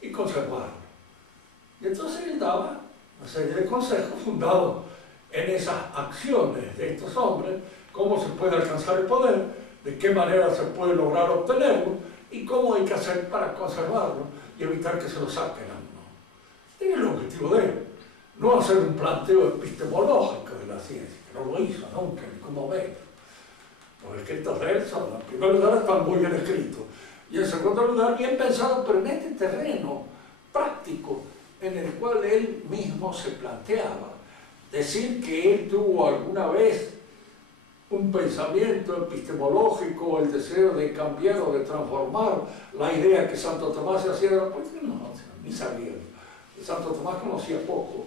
y conservarlo. Y entonces él daba una serie de consejos fundados en esas acciones de estos hombres, cómo se puede alcanzar el poder, de qué manera se puede lograr obtenerlo y cómo hay que hacer para conservarlo y evitar que se lo saquen a uno. Este es el objetivo de él, no hacer un planteo epistemológico de la ciencia, que no lo hizo nunca, en ningún momento. Los escritos de él son, en primer lugar, están muy bien escritos, y en segundo lugar, bien pensados, pero en este terreno práctico en el cual él mismo se planteaba. Decir que él tuvo alguna vez un pensamiento epistemológico, el deseo de cambiar o de transformar la idea que Santo Tomás se hacía, pues no, ni sabía. Santo Tomás conocía poco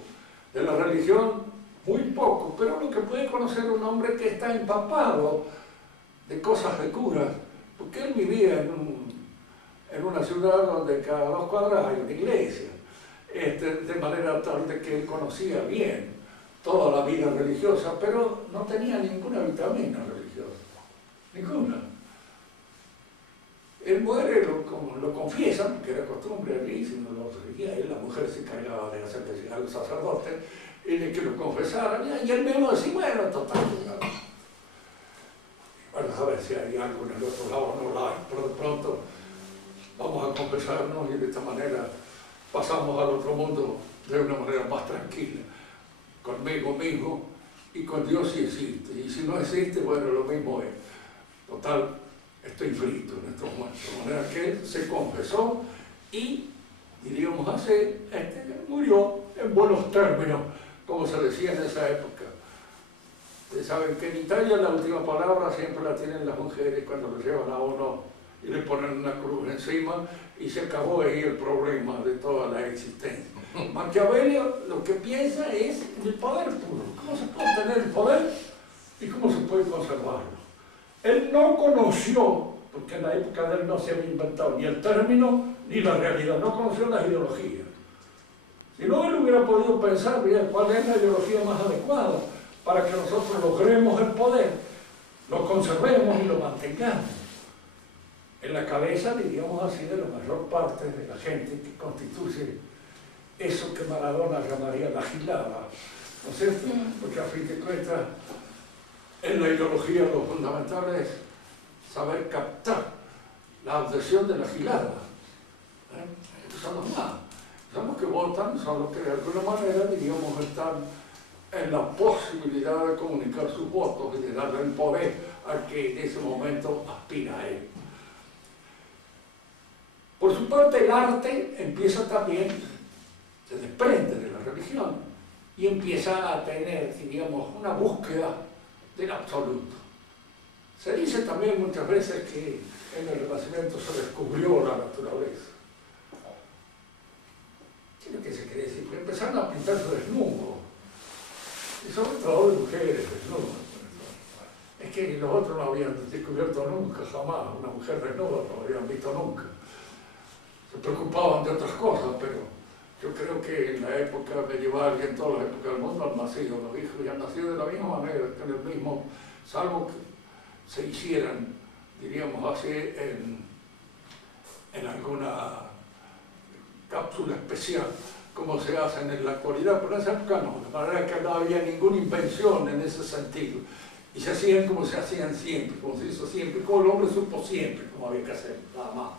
de la religión, muy poco, pero lo que puede conocer un hombre que está empapado de cosas de curas, porque él vivía en una ciudad donde cada 2 cuadras hay una iglesia, de manera tal de que él conocía bien toda la vida religiosa, pero no tenía ninguna vitamina religiosa, ninguna. Él muere, lo confiesa, porque era costumbre allí, si no lo seguía él, la mujer se encargaba de hacer que llegara el sacerdote y de que lo confesara, y él mismo decía, bueno, total, bueno, a ver si hay algo en el otro lado, no la hay, pero de pronto vamos a confesarnos y de esta manera pasamos al otro mundo de una manera más tranquila, conmigo mismo y con Dios si existe, y si no existe, bueno, lo mismo es. Total, estoy frito en estos momentos, de manera que él se confesó y, diríamos así, murió en buenos términos, como se decía en esa época. Ustedes saben que en Italia la última palabra siempre la tienen las mujeres cuando lo llevan a uno y le ponen una cruz encima y se acabó ahí el problema de toda la existencia. Maquiavelo lo que piensa es en el poder puro, cómo se puede tener el poder y cómo se puede conservarlo. Él no conoció, porque en la época de él no se había inventado ni el término ni la realidad, no conoció las ideologías. Si no, él hubiera podido pensar bien cuál es la ideología más adecuada para que nosotros logremos el poder, lo conservemos y lo mantengamos en la cabeza, diríamos así, de la mayor parte de la gente que constituye eso que Maradona llamaría la gilada, ¿no es cierto? Porque a fin de cuentas, en la ideología lo fundamental es saber captar la adhesión de la gilada. Estos son los más. Son los que votan, son los que de alguna manera, diríamos, están en la posibilidad de comunicar sus votos y de darle el poder al que en ese momento aspira a él. Por su parte, el arte empieza también, se desprende de la religión y empieza a tener, diríamos, una búsqueda del absoluto. Se dice también muchas veces que en el Renacimiento se descubrió la naturaleza. ¿Qué es lo que se quiere decir? Porque empezaron a pintarse desnudos, y sobre todo de mujeres desnudas. Es que los otros no habían descubierto nunca, jamás, una mujer desnuda no lo habían visto nunca. Se preocupaban de otras cosas, pero yo creo que en la época medieval y en todas las épocas del mundo han nacido los hijos y han nacido de la misma manera, que en el mismo, salvo que se hicieran, diríamos así, en alguna cápsula especial, como se hacen en la actualidad, pero en esa época no, de manera que no había ninguna invención en ese sentido. Y se hacían como se hacían siempre, como se hizo siempre, como el hombre supo siempre cómo había que hacer, nada más.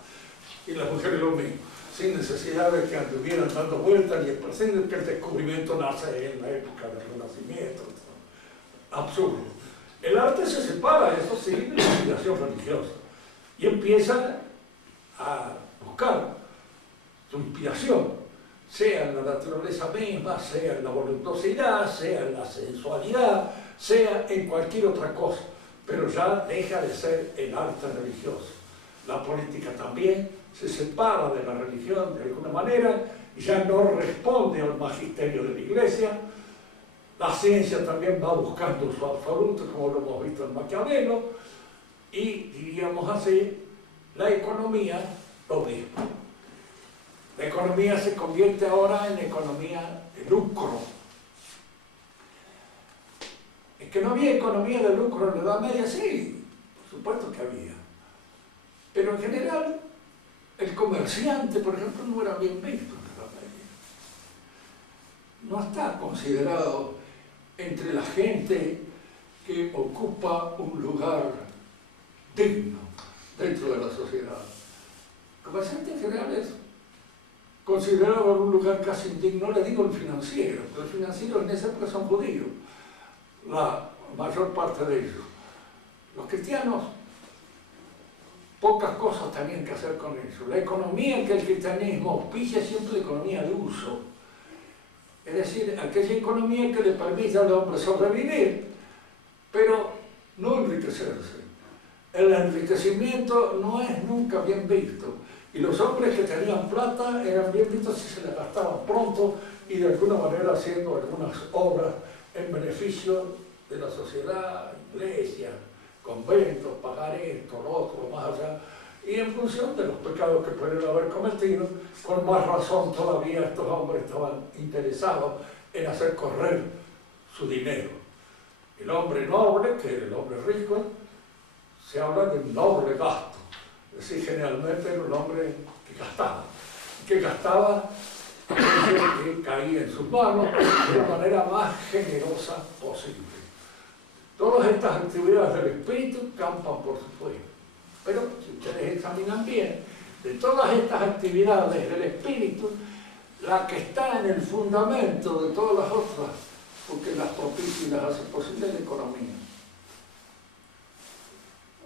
Y las mujeres lo mismo, sin necesidad de que anduvieran dando vueltas ni expresando que el descubrimiento nace en la época del Renacimiento. Absurdo. El arte se separa, eso sí, de la inspiración religiosa y empieza a buscar su inspiración, sea en la naturaleza misma, sea en la voluptuosidad, sea en la sensualidad, sea en cualquier otra cosa, pero ya deja de ser el arte religioso. La política también se separa de la religión de alguna manera y ya no responde al magisterio de la Iglesia. La ciencia también va buscando su absoluto, como lo hemos visto en Maquiavelo, y diríamos así, la economía lo mismo. La economía se convierte ahora en economía de lucro. Es que no había economía de lucro en la Edad Media, sí, por supuesto que había. Pero en general, el comerciante, por ejemplo, no era bien visto en la Edad Media. no está considerado entre la gente que ocupa un lugar digno dentro de la sociedad. El comerciante general es considerado en un lugar casi indigno, no le digo el financiero, pero el financiero en esa época son judíos, la mayor parte de ellos. Los cristianos, pocas cosas tenían que hacer con eso. La economía que el cristianismo auspicia es siempre la economía de uso. Es decir, aquella economía que le permite al hombre sobrevivir, pero no enriquecerse. El enriquecimiento no es nunca bien visto. Y los hombres que tenían plata eran bien vistos si se la gastaban pronto y de alguna manera haciendo algunas obras en beneficio de la sociedad, iglesia, conventos, pagar esto, lo otro, más allá. Y en función de los pecados que pudieron haber cometido, con más razón todavía estos hombres estaban interesados en hacer correr su dinero. El hombre noble, que era el hombre rico, se habla de un noble gasto. Es decir, generalmente era un hombre que gastaba que caía en sus manos de la manera más generosa posible. Todas estas actividades del espíritu campan por su fuego. Pero si ustedes examinan bien, de todas estas actividades del espíritu, la que está en el fundamento de todas las otras, porque las propicia y las hace posible, es la economía.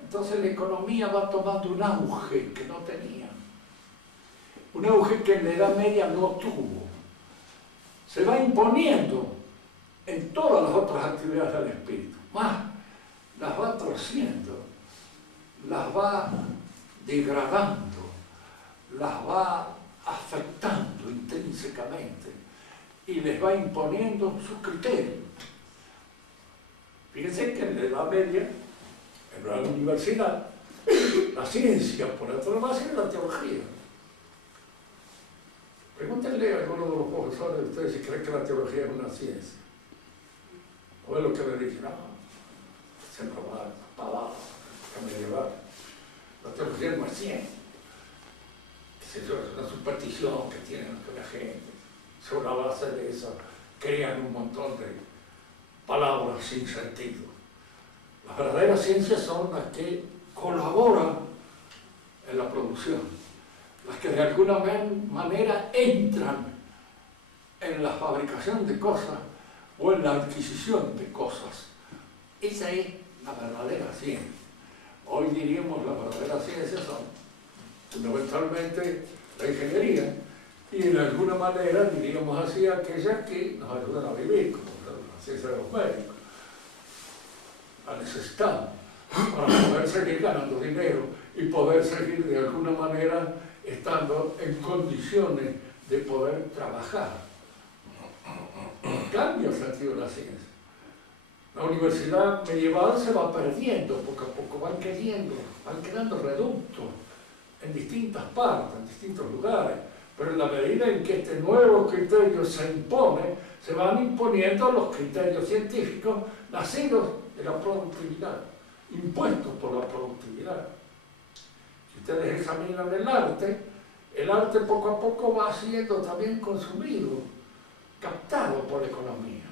Entonces la economía va tomando un auge que no tenía. Un auge que en la Edad Media no tuvo. Se va imponiendo en todas las otras actividades del espíritu. Más, las va torciendo, las va degradando, las va afectando intrínsecamente y les va imponiendo sus criterios. Fíjense que en la Edad Media, en la universidad, la ciencia por antonomasia era la teología. Pregúntenle a alguno de los profesores de ustedes si creen que la teología es una ciencia. O es lo que le dicen, no, siempre va palabras, que me llevar. La teología no es ciencia. Es una superstición que tienen la gente. Sobre la base de eso crean un montón de palabras sin sentido. Las verdaderas ciencias son las que colaboran en la producción, las que de alguna manera entran en la fabricación de cosas o en la adquisición de cosas. Esa es la verdadera ciencia. Hoy diríamos las verdaderas ciencias son fundamentalmente la ingeniería y de alguna manera diríamos así aquellas que nos ayudan a vivir, como la ciencia de los médicos. La necesitamos para poder seguir ganando dinero y poder seguir de alguna manera estando en condiciones de poder trabajar. Cambia el sentido de la ciencia. La universidad medieval se va perdiendo, poco a poco van quedando reductos en distintas partes, en distintos lugares, pero en la medida en que este nuevo criterio se impone, se van imponiendo los criterios científicos nacidos de la productividad, impuestos por la productividad. Si ustedes examinan el arte poco a poco va siendo también consumido, captado por la economía.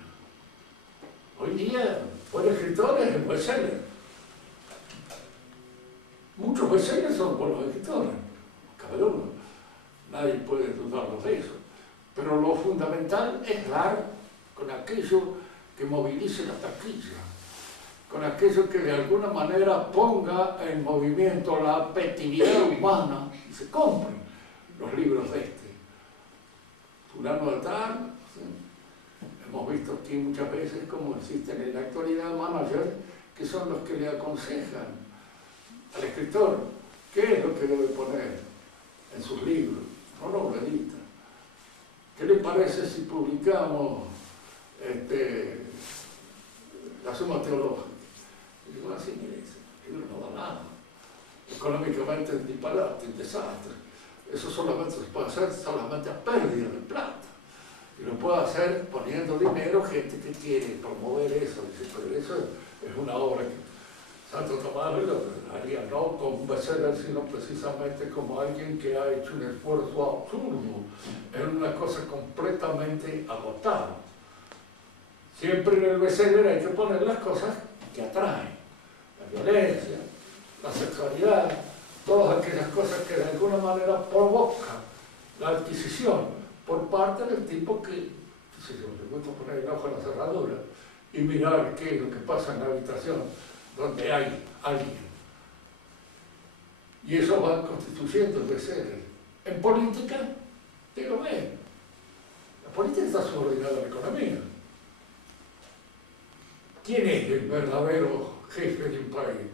Hoy día, buenos escritores es bestseller. Muchos bestsellers son buenos escritores, cada uno. Nadie puede dudarlo de eso. Pero lo fundamental es dar con aquello que movilice la taquilla, con aquello que de alguna manera ponga en movimiento la afectividad humana y se compren los libros de este. Fulano de tal, ¿sí? Hemos visto aquí muchas veces cómo existen en la actualidad managers que son los que le aconsejan al escritor qué es lo que debe poner en sus libros, no lo edita. ¿Qué le parece si publicamos la Suma Teológica? Y digo, así, mire, el libro no da nada. Económicamente es disparate, un desastre. Eso solamente se puede hacer solamente a pérdida de plata. Y lo puede hacer poniendo dinero gente que quiere promover eso. Dice, pero eso es una obra que Santo Tomás lo haría no como un bestseller, sino precisamente como alguien que ha hecho un esfuerzo absurdo en una cosa completamente agotada. Siempre en el bestseller hay que poner las cosas que atraen: la violencia, la sexualidad, todas aquellas cosas que de alguna manera provocan la adquisición por parte del tipo que, si yo le gusta poner el ojo en la cerradura y mirar qué es lo que pasa en la habitación donde hay alguien. Y eso va constituyendo el bestseller. En política, digo, la política está subordinada a la economía. ¿Quién es el verdadero jefe de un país?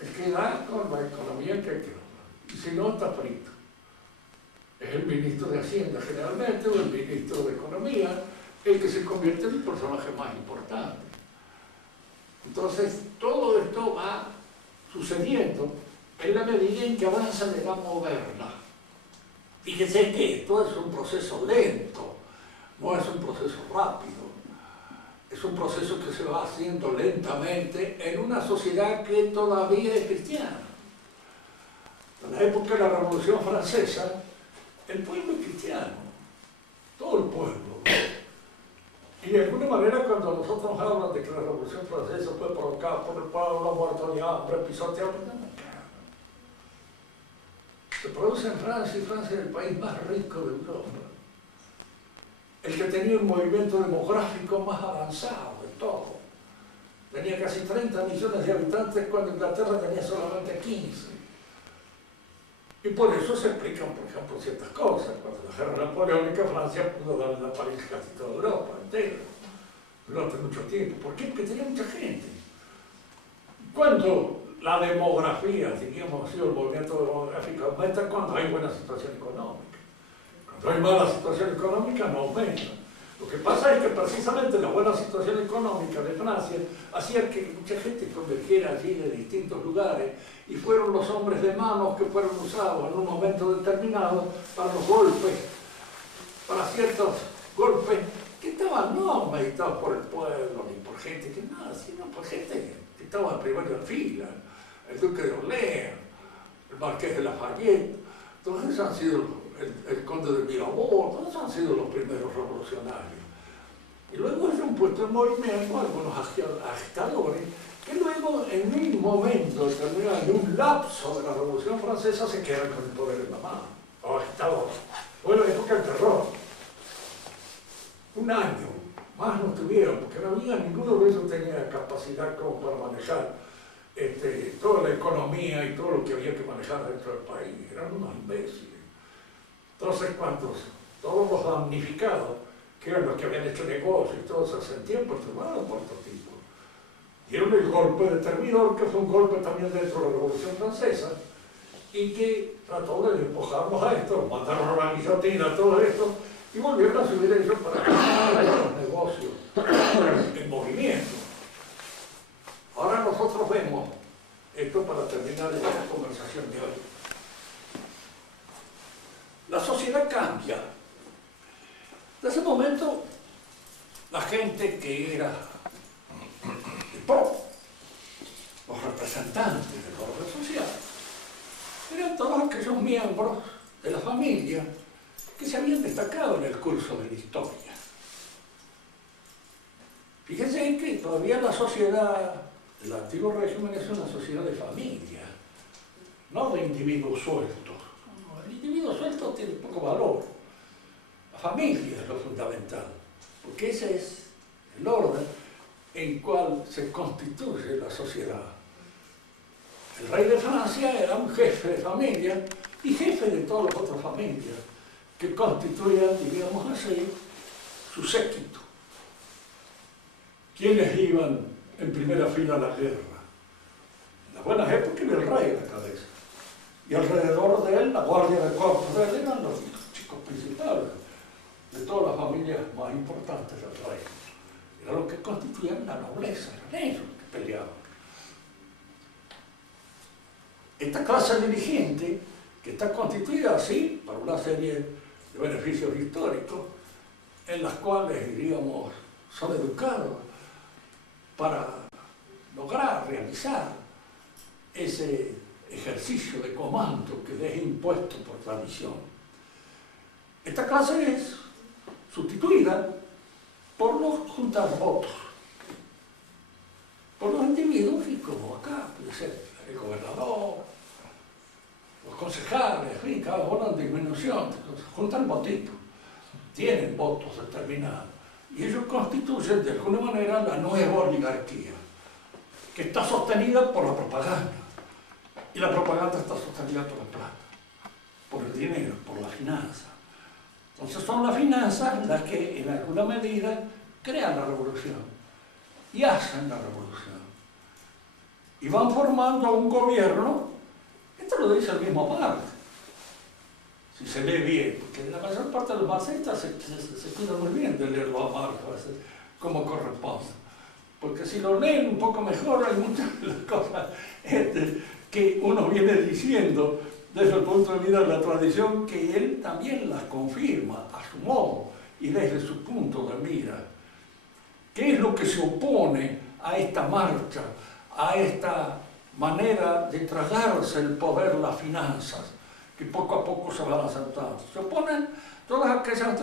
El que da con la economía que hay que dar. Y si no, está frito. Es el ministro de Hacienda generalmente, o el ministro de Economía, el que se convierte en el personaje más importante. Entonces, todo esto va sucediendo en la medida en que avanza la edad moderna. Fíjense que esto es un proceso lento, no es un proceso rápido. Es un proceso que se va haciendo lentamente en una sociedad que todavía es cristiana. En la época de la Revolución Francesa, el pueblo es cristiano, todo el pueblo. Y de alguna manera, cuando nosotros hablamos de que la Revolución Francesa fue provocada por el pueblo muerto de hambre, pisoteado, se produce en Francia, y Francia es el país más rico de Europa. El que tenía un movimiento demográfico más avanzado de todo. Tenía casi 30 millones de habitantes cuando Inglaterra tenía solamente 15. Y por eso se explican, por ejemplo, ciertas cosas. Cuando la guerra napoleónica, Francia pudo darle la paliza a casi toda Europa entera durante mucho tiempo. ¿Por qué? Porque tenía mucha gente. Cuando la demografía, digamos así, el movimiento demográfico aumenta, cuando hay buena situación económica. Cuando hay mala situación económica, no aumenta. Lo que pasa es que precisamente la buena situación económica de Francia hacía que mucha gente convergiera allí de distintos lugares, y fueron los hombres de manos que fueron usados en un momento determinado para los golpes, para ciertos golpes que estaban no meditados por el pueblo ni por gente que nada, sino por gente que estaba en primera fila: el duque de Orleans, el marqués de Lafayette, todos esos han sido el conde de Mirabeau, todos han sido los primeros revolucionarios. Y luego se han puesto en movimiento algunos agitadores que luego, en un momento determinado, en un lapso de la Revolución Francesa, se quedan con el poder en la mano, los agitadores. Fue la época del terror. Un año más no tuvieron, porque no había, ninguno de ellos tenía capacidad como para manejar toda la economía y todo lo que había que manejar dentro del país. Eran unos imbéciles. Entonces, todos los damnificados, que eran los que habían hecho negocios y todo eso hace tiempo, tomaron por estos tipos. Dieron el golpe determinador, que fue un golpe también dentro de la Revolución Francesa, y que trató de despojarlos a esto, mandaron a la guillotina, todo esto, y volvieron a subir ellos para que los negocios en movimiento. Ahora nosotros vemos esto para terminar esta conversación de hoy. La sociedad cambia. En ese momento, la gente que era los representantes del orden social, eran todos aquellos miembros de la familia que se habían destacado en el curso de la historia. Fíjense que todavía la sociedad del antiguo régimen es una sociedad de familia, no de individuos sueltos. El individuo suelto tiene poco valor. La familia es lo fundamental, porque ese es el orden en cual se constituye la sociedad. El rey de Francia era un jefe de familia y jefe de todas las otras familias que constituían, digamos así, su séquito. ¿Quiénes iban en primera fila a la guerra? En las buenas épocas era el rey a la cabeza. Y alrededor de él, la guardia de corps de él eran los chicos principales de todas las familias más importantes del rey. Era lo que constituían la nobleza, eran ellos que peleaban. Esta clase dirigente, que está constituida así, por una serie de beneficios históricos, en las cuales, diríamos, son educados para lograr, realizar ese ejercicio de comando que les es impuesto por tradición. Esta clase es sustituida por los juntar votos, por los individuos, y como acá puede ser el gobernador, los concejales, en fin, cada uno en disminución, juntan votitos, tienen votos determinados, y ellos constituyen de alguna manera la nueva oligarquía, que está sostenida por la propaganda, y la propaganda está sostenida por la plata, por el dinero, por la finanza. Entonces son las finanzas las que en alguna medida crean la revolución y hacen la revolución. Y van formando un gobierno, esto lo dice el mismo Marx, si se lee bien, porque la mayor parte de los marxistas se cuidan muy bien de leerlo a Marx como corresponde. Porque si lo leen un poco mejor, hay muchas de las cosas que uno viene diciendo desde el punto de vista de la tradición, que él también las confirma a su modo y desde su punto de mira. ¿Qué es lo que se opone a esta marcha, a esta manera de tragarse el poder, las finanzas, que poco a poco se van aceptando? Se oponen todas aquellas